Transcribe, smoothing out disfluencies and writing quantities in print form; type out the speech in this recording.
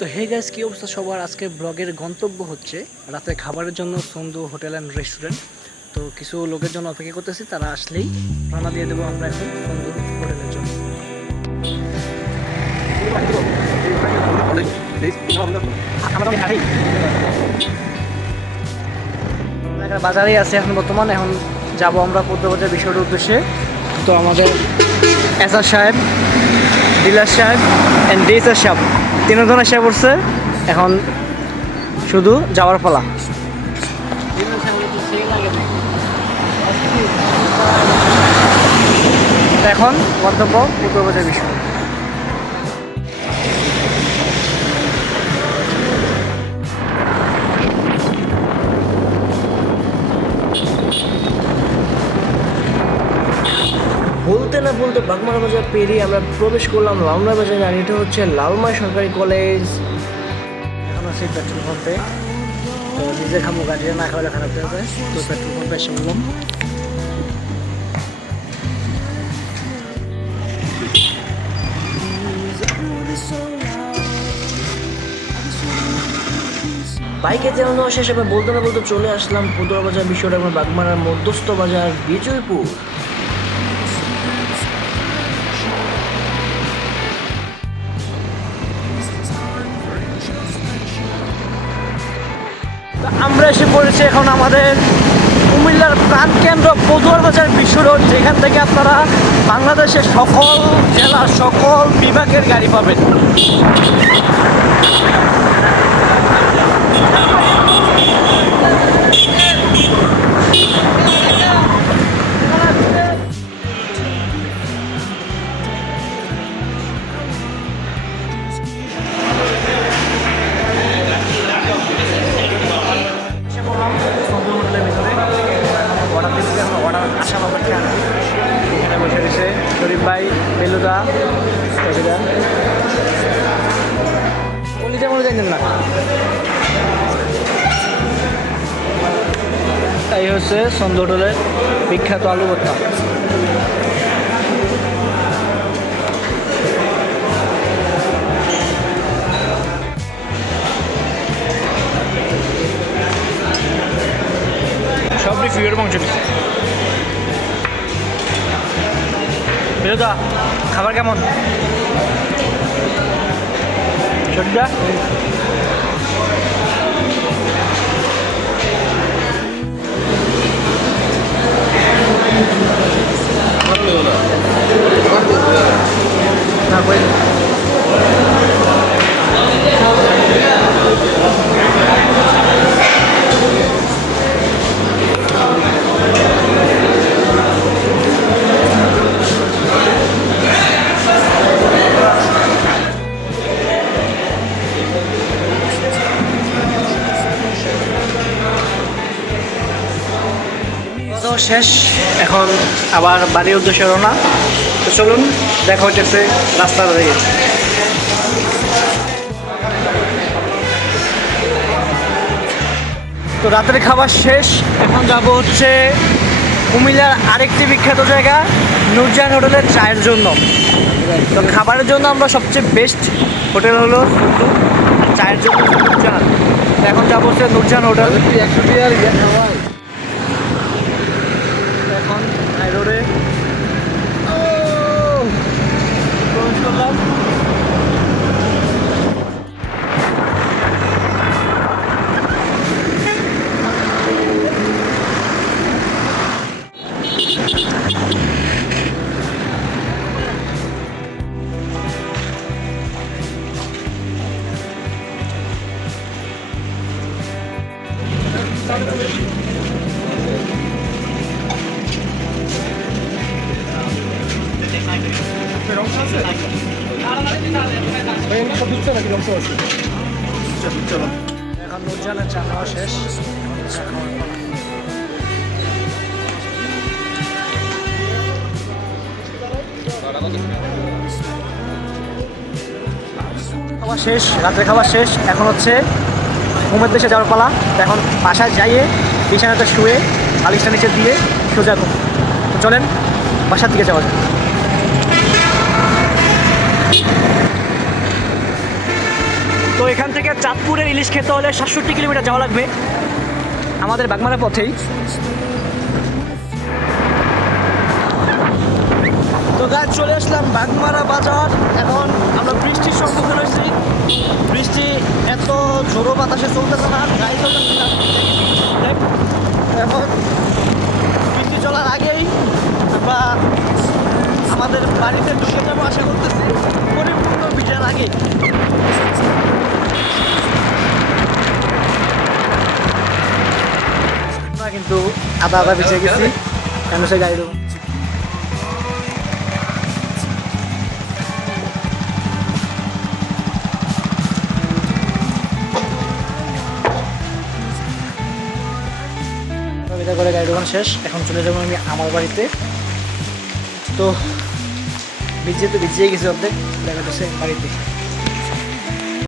তো hey guys, কি অবস্থা সবার? আজকে ব্লগের গন্তব্য হচ্ছে রাতে খাবারের জন্য সন্ধু হোটেল অ্যান্ড রেস্টুরেন্ট। তো কিছু লোকের জন্য অপেক্ষা করতেছি, তারা আসলেই রওনা দিয়ে দেবো আমরা এখন সন্ধু হোটেলের জন্য। বাজারেই আছে এখন বর্তমানে। এখন যাব আমরা পদ্মবাজার বিষয়টার উদ্দেশ্যে। তো আমাদের এসআর সাহেব, ডিলার সাহেব অ্যান্ড ডিএসআর সাহেব তিনজনের সাহেব উঠছে। এখন শুধু যাওয়ার পালা। এখন গন্তব্য পদ্মবাজার বিষয়। বলতে না বলতে বাগমারা বাজার পেরিয়ে আমরা প্রবেশ করলাম লালমাই বাজারে। আর এটা হচ্ছে লালমাই সরকারি কলেজ। এখন আছি পেট্রোল পাম্পে। তো নিজে খামো, গাড়ি না খাওয়ালে খারাপ হয়ে যায়। তো পেট্রোল পাম্পে এসে বললাম। বাইকে চালানো শেষ, এবার বলতে না বলতে চলে আসলাম পুতলা বাজার বিষয়টা বাগমারার মধ্যস্থ বাজার বিজয়পুর। আমরা এসে পড়েছি এখন আমাদের কুমিল্লার প্রাণকেন্দ্র পদুয়ার বাজার বিশ্ব রোড, যেখান থেকে আপনারা বাংলাদেশের সকল জেলার সকল বিভাগের গাড়ি পাবেন। এখানে বসে রয়েছে শরীফ ভাই, বেলুদা, কলিজা মনে জানেন না। তাই হচ্ছে সন্ধ্যা হোটেলের বিখ্যাত আলু ভর্তা। সব ফিগার মাংস দিচ্ছে। বেলুদা, খাবার কেমন? সরিদা না কই শেষ। এখন আবার বাড়ির উদ্দেশ্যে রওনা। তো চলুন, দেখা হচ্ছে রাস্তার দিকে। তো রাতের খাবার শেষ, এখন যাব হচ্ছে কুমিল্লার আরেকটি বিখ্যাত জায়গা নূরজাহান হোটেলের চায়ের জন্য। তো খাবারের জন্য আমরা সবচেয়ে বেস্ট হোটেল হলো সন্ধু, চায়ের জন্য নূরজাহান। এখন যাবো হচ্ছে নূরজাহান হোটেল। এখন হাই রোডে প্রবেশ করলাম। এখন নূরজাহানের চা খাওয়া শেষ। খাওয়া শেষ, রাতের খাওয়া শেষ। এখন হচ্ছে ঘুমের দেশে যাওয়ার পালা। এখন বাসায় যাইয়ে বিছানাতে শুয়ে বালিশটা নিচে দিয়ে সোজা ঘুম। তো চলেন বাসার দিকে যাওয়া যায়। তো এখান থেকে চাঁদপুরের ইলিশ খেতে হলে 67 কিলোমিটার যাওয়া লাগবে আমাদের বাগমারা পথেই। তো গাছ চলে আসলাম বাগমারা বাজার। এখন আমরা বৃষ্টির সম্মুখীন হয়েছি, বৃষ্টি এত ঝোড়ো বাতাসে চলতেছে না, গাড়ি চলতেছে না। এখন বৃষ্টি চলার আগেই আমরা আমাদের বাড়িতে ঢুকে যাবো আশা করতেছি, পরিপূর্ণ ভিজার আগে। কিন্তু আধা আধা ভিজে গেছি, কেন সে গাড়ি দেবো। করে গাড়ি দোকান শেষ, এখন চলে যাবো আমি আমার বাড়িতে। তো ভিজিয়ে গেছি অর্ধেক, দেখা যাচ্ছে বাড়িতে।